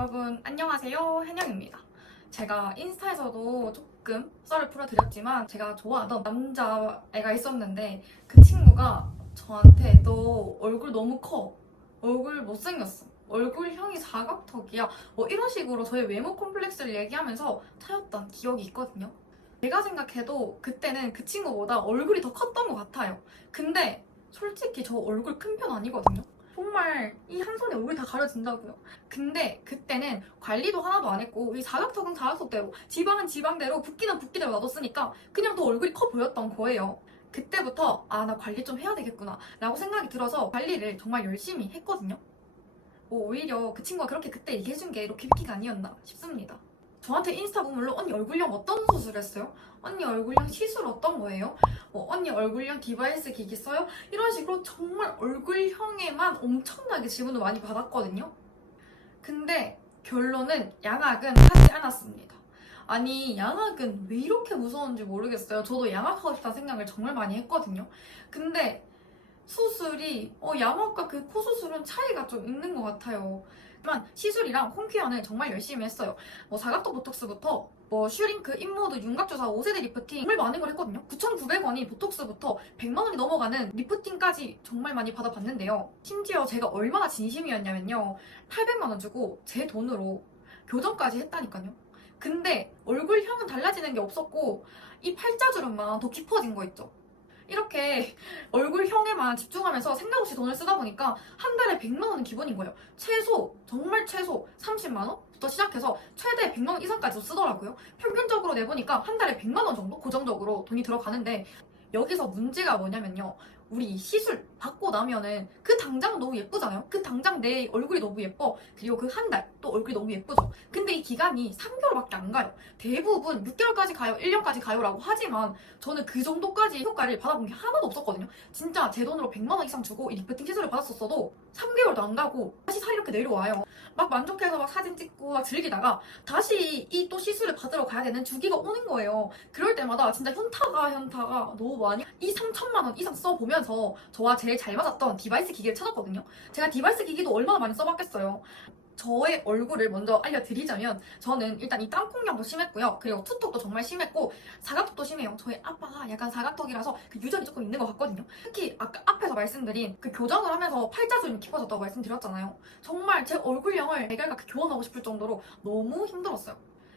여러분 안녕하세요, 혜령입니다. 제가 인스타에서도 조금 썰을 풀어드렸지만 제가 좋아하던 남자애가 있었는데 그 친구가 저한테 너 얼굴 너무 커, 얼굴 못생겼어, 얼굴형이 사각턱이야, 뭐 이런 식으로 저의 외모 콤플렉스를 얘기하면서 차였던 기억이 있거든요. 제가 생각해도 그때는 그 친구보다 얼굴이 더 컸던 것 같아요. 근데 솔직히 저 얼굴 큰 편 아니거든요. 정말 이 한 손에 얼굴이 다 가려진다고요. 근데 그때는 관리도 하나도 안 했고 이 사각턱은 사각턱대로 지방은 지방대로 붓기는 붓기대로 놔뒀으니까 그냥 더 얼굴이 커 보였던 거예요. 그때부터 아, 나 관리 좀 해야 되겠구나 라고 생각이 들어서 관리를 정말 열심히 했거든요. 오히려 그 친구가 그렇게 그때 얘기해준 게 이렇게 위기가 아니었나 싶습니다. 저한테 인스타 보물로 언니 얼굴형 어떤 수술했어요? 언니 얼굴형 시술 어떤 거예요? 언니 얼굴형 디바이스 기기 써요? 이런 식으로 정말 얼굴형에만 엄청나게 질문을 많이 받았거든요. 근데 결론은 양악은 하지 않았습니다. 아니, 양악은 왜 이렇게 무서운지 모르겠어요. 저도 양악하고 싶다는 생각을 정말 많이 했거든요. 근데 수술이 양악과 그 코 수술은 차이가 좀 있는 것 같아요. 하지만 시술이랑 홈케어는 정말 열심히 했어요. 사각턱 보톡스부터 슈링크, 인모드, 윤곽주사, 5세대 리프팅 정말 많은 걸 했거든요. 9,900원이 보톡스부터 100만 원이 넘어가는 리프팅까지 정말 많이 받아봤는데요. 심지어 제가 얼마나 진심이었냐면요, 800만 원 주고 제 돈으로 교정까지 했다니까요. 근데 얼굴형은 달라지는 게 없었고 이 팔자주름만 더 깊어진 거 있죠. 이렇게 얼굴형에만 집중하면서 생각 없이 돈을 쓰다 보니까 한 달에 100만 원은 기본인 거예요. 정말 최소 30만 원부터 시작해서 최대 100만 원 이상까지도 쓰더라고요. 평균적으로 내보니까 한 달에 100만 원 정도 고정적으로 돈이 들어가는데, 여기서 문제가 뭐냐면요, 우리 시술 받고 나면은 그 당장 너무 예쁘잖아요. 그 당장 내 얼굴이 너무 예뻐. 그리고 그 한 달 또 얼굴이 너무 예쁘죠. 근데 이 기간이 3개월밖에 안 가요. 대부분 6개월까지 가요, 1년까지 가요라고 하지만 저는 그 정도까지 효과를 받아본 게 하나도 없었거든요. 진짜 제 돈으로 100만 원 이상 주고 이 리프팅 시술을 받았었어도 3개월도 안 가고 다시 살이 이렇게 내려와요. 막 만족해서 막 사진 찍고 막 즐기다가 다시 이 또 시술을 받으러 가야 되는 주기가 오는 거예요. 그럴 때마다 진짜 현타가 너무 많이, 이 3천만 원 이상 써보면서 저와 제일 잘 맞았던 디바이스 기기를 찾았거든요. 제가 디바이스 기기도 얼마나 많이 써봤겠어요. 저의 얼굴을 먼저 알려드리자면 저는 일단 이 땅콩형도 심했고요. 그리고 투턱도 정말 심했고 사각턱도 심해요. 저희 아빠가 약간 사각턱이라서 그 유전이 조금 있는 것 같거든요. 특히 아까 앞에서 말씀드린 그 교정을 하면서 팔자주름이 깊어졌다고 말씀드렸잖아요. 정말 제 얼굴형을 백열같이 교환하고 싶을 정도로 너무 힘들었어요.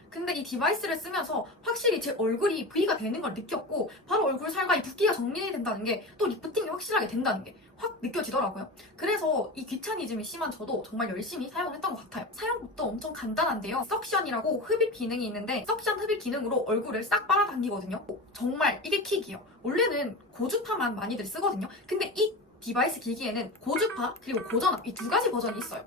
근데 이 디바이스를 쓰면서 확실히 제 얼굴이 V가 되는 걸 느꼈고, 바로 얼굴 살과 이 붓기가 정리이 된다는 게, 또 리프팅이 확실하게 된다는 게 확 느껴지더라고요. 그래서 이 귀차니즘이 심한 저도 정말 열심히 사용을 했던 것 같아요. 사용법도 엄청 간단한데요. 석션이라고 흡입 기능이 있는데 석션 흡입 기능으로 얼굴을 싹 빨아당기거든요. 정말 이게 킥이에요. 원래는 고주파만 많이들 쓰거든요. 근데 이 디바이스 기기에는 고주파 그리고 고전압, 이 두 가지 버전이 있어요.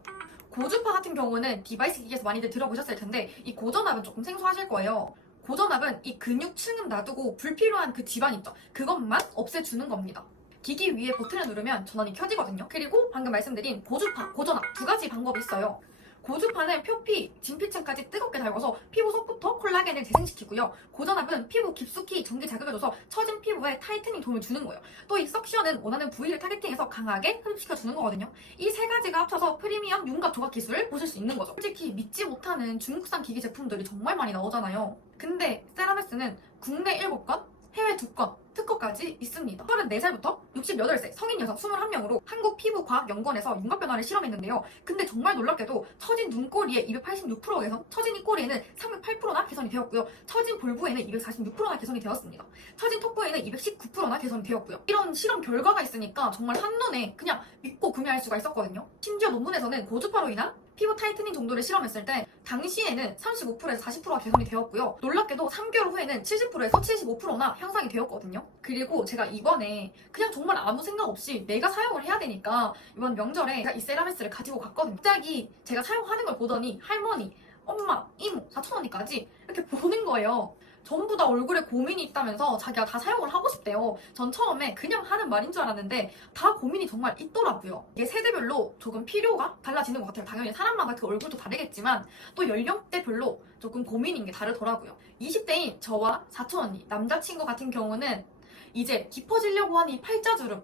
고주파 같은 경우는 디바이스 기기에서 많이들 들어보셨을 텐데, 이 고전압은 조금 생소하실 거예요. 고전압은 이 근육층은 놔두고 불필요한 그 지방 있죠. 그것만 없애주는 겁니다. 기기 위에 버튼을 누르면 전원이 켜지거든요. 그리고 방금 말씀드린 고주파, 고전압 두 가지 방법이 있어요. 고주파는 표피, 진피층까지 뜨겁게 달궈서 피부 속부터 콜라겐을 재생시키고요. 고전압은 피부 깊숙이 전기 자극을 줘서 처진 피부에 타이트닝 도움을 주는 거예요. 또 이 석션은 원하는 부위를 타겟팅해서 강하게 흡입시켜주는 거거든요. 이 세 가지가 합쳐서 프리미엄 윤곽 조각 기술을 보실 수 있는 거죠. 솔직히 믿지 못하는 중국산 기기 제품들이 정말 많이 나오잖아요. 근데 세라메스는 국내 7건, 해외 2건, 특허까지 있습니다. 34살부터 68세 성인 여성 21명으로 한국피부과학연구원에서 윤곽 변화를 실험했는데요. 근데 정말 놀랍게도 처진 눈꼬리의 286% 개선, 처진 입꼬리에는 308%나 개선이 되었고요. 처진 볼부에는 246%나 개선이 되었습니다. 처진 턱부에는 219%나 개선이 되었고요. 이런 실험 결과가 있으니까 정말 한눈에 그냥 믿고 구매할 수가 있었거든요. 심지어 논문에서는 고주파로 인한 피부 타이트닝 정도를 실험했을 때 당시에는 35%에서 40%가 개선이 되었고요. 놀랍게도 3개월 후에는 70%에서 75%나 향상이 되었거든요. 그리고 제가 이번에 그냥 정말 아무 생각 없이 내가 사용을 해야 되니까 이번 명절에 제가 이 세라메스를 가지고 갔거든요. 갑자기 제가 사용하는 걸 보더니 할머니, 엄마, 이모, 사촌 언니까지 이렇게 보는 거예요. 전부 다 얼굴에 고민이 있다면서 자기가 다 사용을 하고 싶대요. 전 처음에 그냥 하는 말인 줄 알았는데 다 고민이 정말 있더라고요. 이게 세대별로 조금 필요가 달라지는 것 같아요. 당연히 사람마다 그 얼굴도 다르겠지만 또 연령대별로 조금 고민인 게 다르더라고요. 20대인 저와 사촌 언니, 남자친구 같은 경우는 이제 깊어지려고 하는 이 팔자주름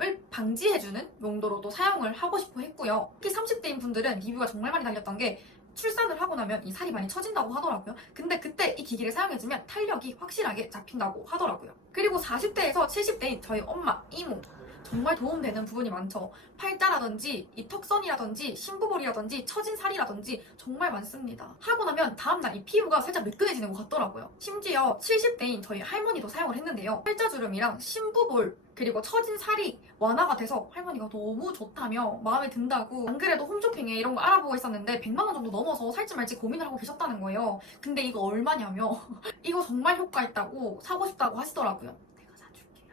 을 방지해주는 용도로도 사용을 하고 싶어 했고요. 특히 30대인 분들은 리뷰가 정말 많이 달렸던 게 출산을 하고 나면 이 살이 많이 처진다고 하더라고요. 근데 그때 이 기기를 사용해주면 탄력이 확실하게 잡힌다고 하더라고요. 그리고 40대에서 70대인 저희 엄마, 이모 정말 도움되는 부분이 많죠. 팔자라든지 이 턱선이라든지 심부볼이라든지 처진 살이라든지 정말 많습니다. 하고 나면 다음날 이 피부가 살짝 매끈해지는 것 같더라고요. 심지어 70대인 저희 할머니도 사용을 했는데요. 팔자주름이랑 심부볼 그리고 처진 살이 완화가 돼서 할머니가 너무 좋다며 마음에 든다고, 안 그래도 홈쇼핑에 이런 거 알아보고 있었는데 100만 원 정도 넘어서 살지 말지 고민을 하고 계셨다는 거예요. 근데 이거 얼마냐며 이거 정말 효과 있다고 사고 싶다고 하시더라고요.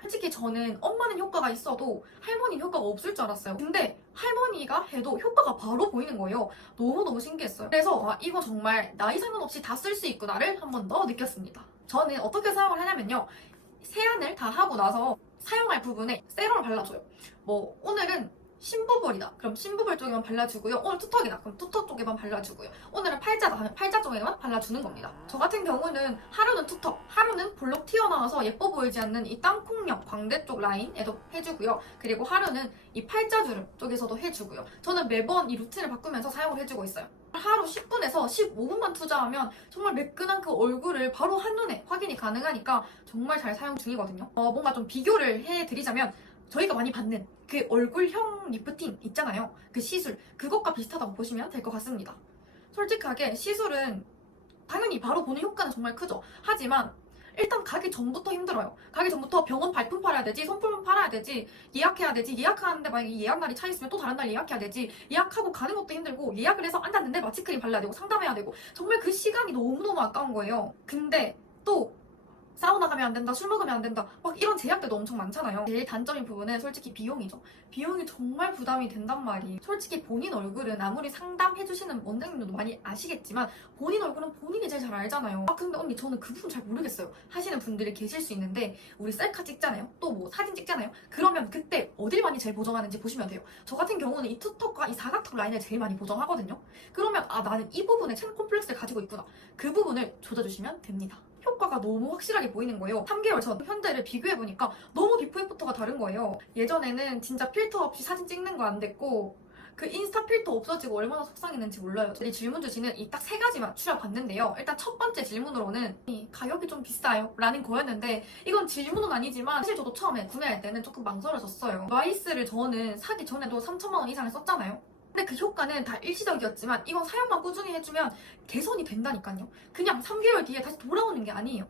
솔직히 저는 엄마는 효과가 있어도 할머니는 효과가 없을 줄 알았어요. 근데 할머니가 해도 효과가 바로 보이는 거예요. 너무너무 신기했어요. 그래서 이거 정말 나이 상관없이 다 쓸 수 있구나를 한 번 더 느꼈습니다. 저는 어떻게 사용을 하냐면요. 세안을 다 하고 나서 사용할 부분에 세럼을 발라줘요. 뭐 오늘은 심부볼이다. 그럼 심부볼 쪽에만 발라주고요. 오늘 투턱이다. 그럼 투턱 쪽에만 발라주고요. 오늘은 팔자다 하면 팔자 쪽에만 발라주는 겁니다. 저 같은 경우는 하루는 투턱, 하루는 볼록 튀어나와서 예뻐 보이지 않는 이 땅콩형 광대 쪽 라인에도 해주고요. 그리고 하루는 이 팔자주름 쪽에서도 해주고요. 저는 매번 이 루틴을 바꾸면서 사용을 해주고 있어요. 하루 10분에서 15분만 투자하면 정말 매끈한 그 얼굴을 바로 한눈에 확인이 가능하니까 정말 잘 사용 중이거든요. 뭔가 좀 비교를 해드리자면 저희가 많이 받는 그 얼굴형 리프팅 있잖아요. 그 시술, 그것과 비슷하다고 보시면 될 것 같습니다. 솔직하게 시술은 당연히 바로 보는 효과는 정말 크죠. 하지만 일단 가기 전부터 힘들어요. 가기 전부터 병원 발품 팔아야 되지, 손품은 팔아야 되지, 예약해야 되지, 예약하는데 만약에 예약날이 차 있으면 또 다른 날 예약해야 되지, 예약하고 가는 것도 힘들고, 예약을 해서 앉았는데 마취크림 발라야 되고 상담해야 되고, 정말 그 시간이 너무너무 아까운 거예요. 근데 또 사우나 가면 안 된다, 술 먹으면 안 된다, 막 이런 제약들도 엄청 많잖아요. 제일 단점인 부분은 솔직히 비용이죠. 비용이 정말 부담이 된단 말이에요. 솔직히 본인 얼굴은 아무리 상담해주시는 원장님들도 많이 아시겠지만 본인 얼굴은 본인이 제일 잘 알잖아요. 근데 언니 저는 그 부분 잘 모르겠어요 하시는 분들이 계실 수 있는데, 우리 셀카 찍잖아요. 또 뭐 사진 찍잖아요. 그러면 그때 어딜 많이 제일 보정하는지 보시면 돼요. 저 같은 경우는 이 투턱과 이 사각턱 라인을 제일 많이 보정하거든요. 그러면 나는 이 부분에 챔 콤플렉스를 가지고 있구나. 그 부분을 조져주시면 됩니다. 효과가 너무 확실하게 보이는 거예요. 3개월 전 현재를 비교해보니까 너무 비포 애프터가 다른 거예요. 예전에는 진짜 필터 없이 사진 찍는 거 안 됐고, 그 인스타 필터 없어지고 얼마나 속상했는지 몰라요. 이 질문 주시는 이 딱 3가지만 추려봤는데요. 일단 첫 번째 질문으로는 가격이 좀 비싸요 라는 거였는데, 이건 질문은 아니지만 사실 저도 처음에 구매할 때는 조금 망설여졌어요. 와이스를 저는 사기 전에도 3천만 원 이상을 썼잖아요. 근데 그 효과는 다 일시적이었지만 이건 사용만 꾸준히 해주면 개선이 된다니까요. 그냥 3개월 뒤에 다시 돌아오는 게 아니에요.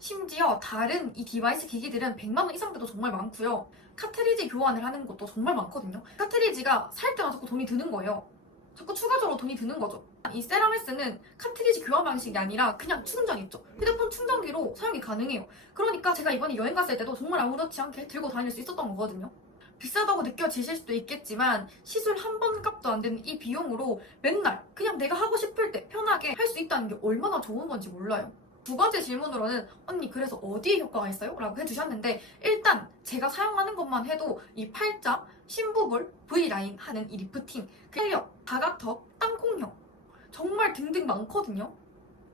심지어 다른 이 디바이스 기기들은 100만 원 이상대도 정말 많고요. 카트리지 교환을 하는 것도 정말 많거든요. 카트리지가 살 때만 자꾸 돈이 드는 거예요. 자꾸 추가적으로 돈이 드는 거죠. 이 세라메스는 카트리지 교환 방식이 아니라 그냥 충전 있죠. 휴대폰 충전기로 사용이 가능해요. 그러니까 제가 이번에 여행 갔을 때도 정말 아무렇지 않게 들고 다닐 수 있었던 거거든요. 비싸다고 느껴지실 수도 있겠지만 시술 한 번 값도 안 되는 이 비용으로 맨날 그냥 내가 하고 싶을 때 편하게 할 수 있다는 게 얼마나 좋은 건지 몰라요. 두 번째 질문으로는 언니 그래서 어디에 효과가 있어요? 라고 해주셨는데, 일단 제가 사용하는 것만 해도 이 팔자, 심부볼, V라인 하는 이 리프팅, 탄력, 다각턱, 땅콩형 정말 등등 많거든요.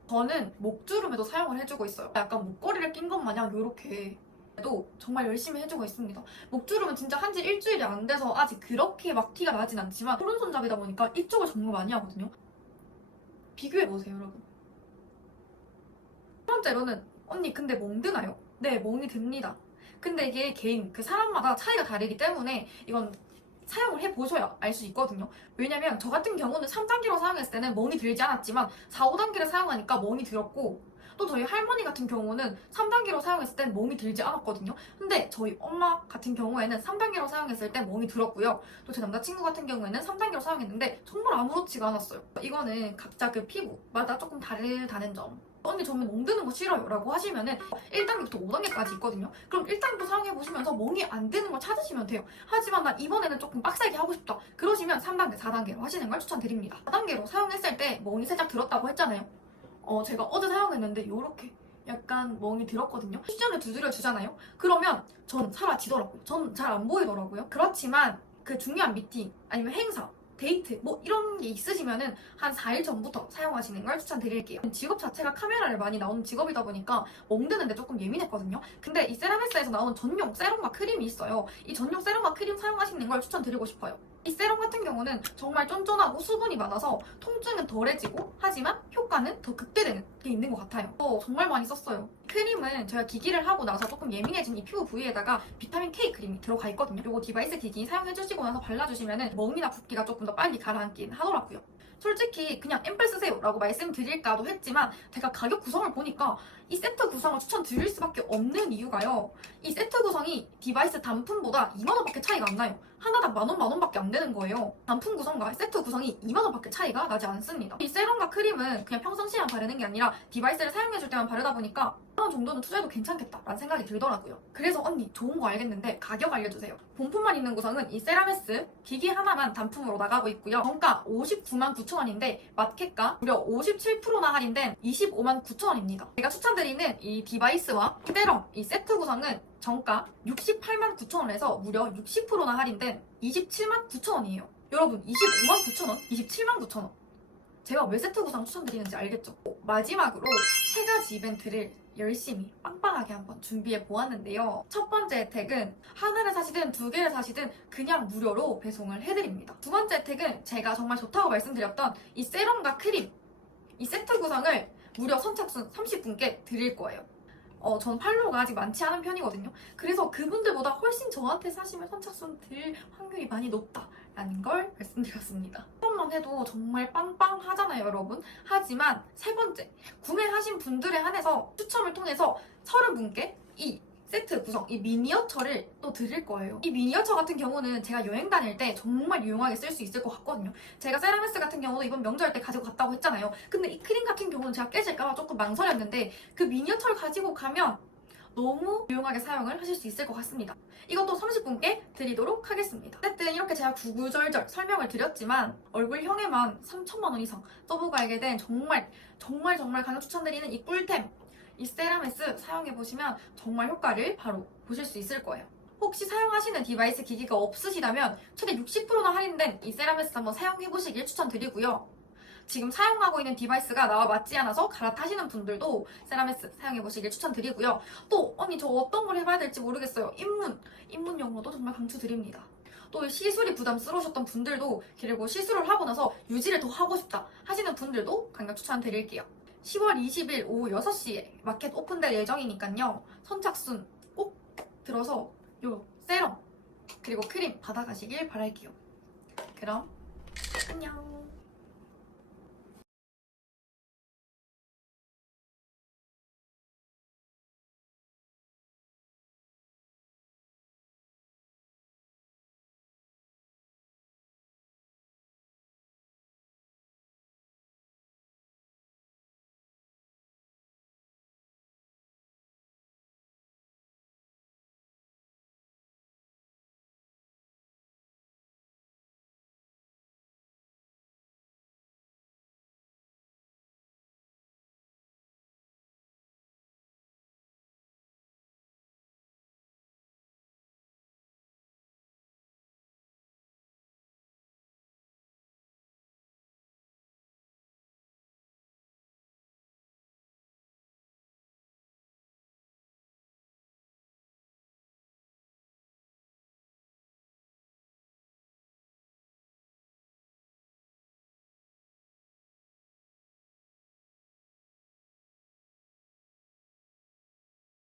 저는 목주름에도 사용을 해주고 있어요. 약간 목걸이를 낀 것 마냥 이렇게 도 정말 열심히 해주고 있습니다. 목주름은 진짜 한지 일주일이 안 돼서 아직 그렇게 막 티가 나진 않지만 오른손잡이다 보니까 이쪽을 정말 많이 하거든요. 비교해보세요 여러분. 첫 번째로는 언니 근데 멍 드나요? 네, 멍이 듭니다. 근데 이게 개인 그 사람마다 차이가 다르기 때문에 이건 사용을 해보셔야 알 수 있거든요. 왜냐면 저 같은 경우는 3단계로 사용했을 때는 멍이 들지 않았지만 4, 5단계를 사용하니까 멍이 들었고, 또 저희 할머니 같은 경우는 3단계로 사용했을 땐 멍이 들지 않았거든요. 근데 저희 엄마 같은 경우에는 3단계로 사용했을 땐 멍이 들었고요. 또 제 남자친구 같은 경우에는 3단계로 사용했는데 정말 아무렇지가 않았어요. 이거는 각자 그 피부마다 조금 다르다는 점. 언니 저는 멍 드는 거 싫어요 라고 하시면은 1단계부터 5단계까지 있거든요. 그럼 1단계부터 사용해보시면서 멍이 안 드는 걸 찾으시면 돼요. 하지만 나 이번에는 조금 빡세게 하고 싶다 그러시면 3단계, 4단계로 하시는 걸 추천드립니다. 4단계로 사용했을 때 멍이 살짝 들었다고 했잖아요. 제가 어제 사용했는데 이렇게 약간 멍이 들었거든요. 슈전을 두드려 주잖아요. 그러면 전 사라지더라고요. 전 잘 안 보이더라고요. 그렇지만 그 중요한 미팅 아니면 행사, 데이트 뭐 이런 게 있으시면은 한 4일 전부터 사용하시는 걸 추천드릴게요. 직업 자체가 카메라를 많이 나오는 직업이다 보니까 멍드는데 조금 예민했거든요. 근데 이 세라메스에서 나오는 전용 세럼과 크림이 있어요. 이 전용 세럼과 크림 사용하시는 걸 추천드리고 싶어요. 이 세럼 같은 경우는 정말 쫀쫀하고 수분이 많아서 통증은 덜해지고 하지만 효과는 더 극대되는 게 있는 것 같아요. 정말 많이 썼어요. 크림은 제가 기기를 하고 나서 조금 예민해진 이 피부 부위에다가 비타민 K 크림이 들어가 있거든요. 이거 디바이스 기기 사용해주시고 나서 발라주시면 먹음이나 붓기가 조금 더 빨리 가라앉긴 하더라고요. 솔직히 그냥 앰플 쓰세요 라고 말씀드릴까도 했지만 제가 가격 구성을 보니까 이 세트 구성을 추천드릴 수밖에 없는 이유가요. 이 세트 구성이 디바이스 단품보다 2만원밖에 차이가 안 나요. 하나당 만원밖에 안 되는 거예요. 단품 구성과 세트 구성이 2만원밖에 차이가 나지 않습니다. 이 세럼과 크림은 그냥 평상시에만 바르는 게 아니라 디바이스를 사용해줄 때만 바르다 보니까 1만원 정도는 투자해도 괜찮겠다라는 생각이 들더라고요. 그래서 언니 좋은 거 알겠는데 가격 알려주세요. 본품만 있는 구성은 이 세라메스 기기 하나만 단품으로 나가고 있고요. 정가 59만 9천원인데 마켓가 무려 57%나 할인된 25만 9천원입니다. 제가 추천드리는 이 디바이스와 세럼 이 세트 구성은 정가 68만 9천원에서 무려 60%나 할인된 27만 9천원이에요. 여러분 25만 9천원? 27만 9천원. 제가 왜 세트 구성 추천드리는지 알겠죠? 마지막으로 3가지 이벤트를 열심히 빵빵하게 한번 준비해 보았는데요. 첫 번째 혜택은 하나를 사시든 2개를 사시든 그냥 무료로 배송을 해드립니다. 두 번째 혜택은 제가 정말 좋다고 말씀드렸던 이 세럼과 크림 이 세트 구성을 무려 선착순 30분께 드릴 거예요. 전 팔로워가 아직 많지 않은 편이거든요. 그래서 그분들보다 훨씬 저한테 사시면 선착순 들 확률이 많이 높다라는 걸 말씀드렸습니다. 한 번만 해도 정말 빵빵하잖아요, 여러분. 하지만 세 번째, 구매하신 분들에 한해서 추첨을 통해서 30분께 이 세트 구성, 이 미니어처를 또 드릴 거예요. 이 미니어처 같은 경우는 제가 여행 다닐 때 정말 유용하게 쓸 수 있을 것 같거든요. 제가 세라메스 같은 경우도 이번 명절 때 가지고 갔다고 했잖아요. 근데 이 크림 같은 경우는 제가 깨질까봐 조금 망설였는데 그 미니어처를 가지고 가면 너무 유용하게 사용을 하실 수 있을 것 같습니다. 이것도 30분께 드리도록 하겠습니다. 어쨌든 이렇게 제가 구구절절 설명을 드렸지만 얼굴형에만 3천만 원 이상 써보고 알게 된 정말 강력 추천드리는 이 꿀템 이 세라메스 사용해보시면 정말 효과를 바로 보실 수 있을 거예요. 혹시 사용하시는 디바이스 기기가 없으시다면 최대 60%나 할인된 이 세라메스 한번 사용해보시길 추천드리고요. 지금 사용하고 있는 디바이스가 나와 맞지 않아서 갈아타시는 분들도 세라메스 사용해보시길 추천드리고요. 또 언니 저 어떤 걸 해봐야 될지 모르겠어요. 입문용으로도 정말 강추드립니다. 또 시술이 부담스러우셨던 분들도 그리고 시술을 하고 나서 유지를 더 하고 싶다 하시는 분들도 강력 추천드릴게요. 10월 20일 오후 6시에 마켓 오픈될 예정이니까요. 선착순 꼭 들어서 요 세럼 그리고 크림 받아가시길 바랄게요. 그럼 안녕.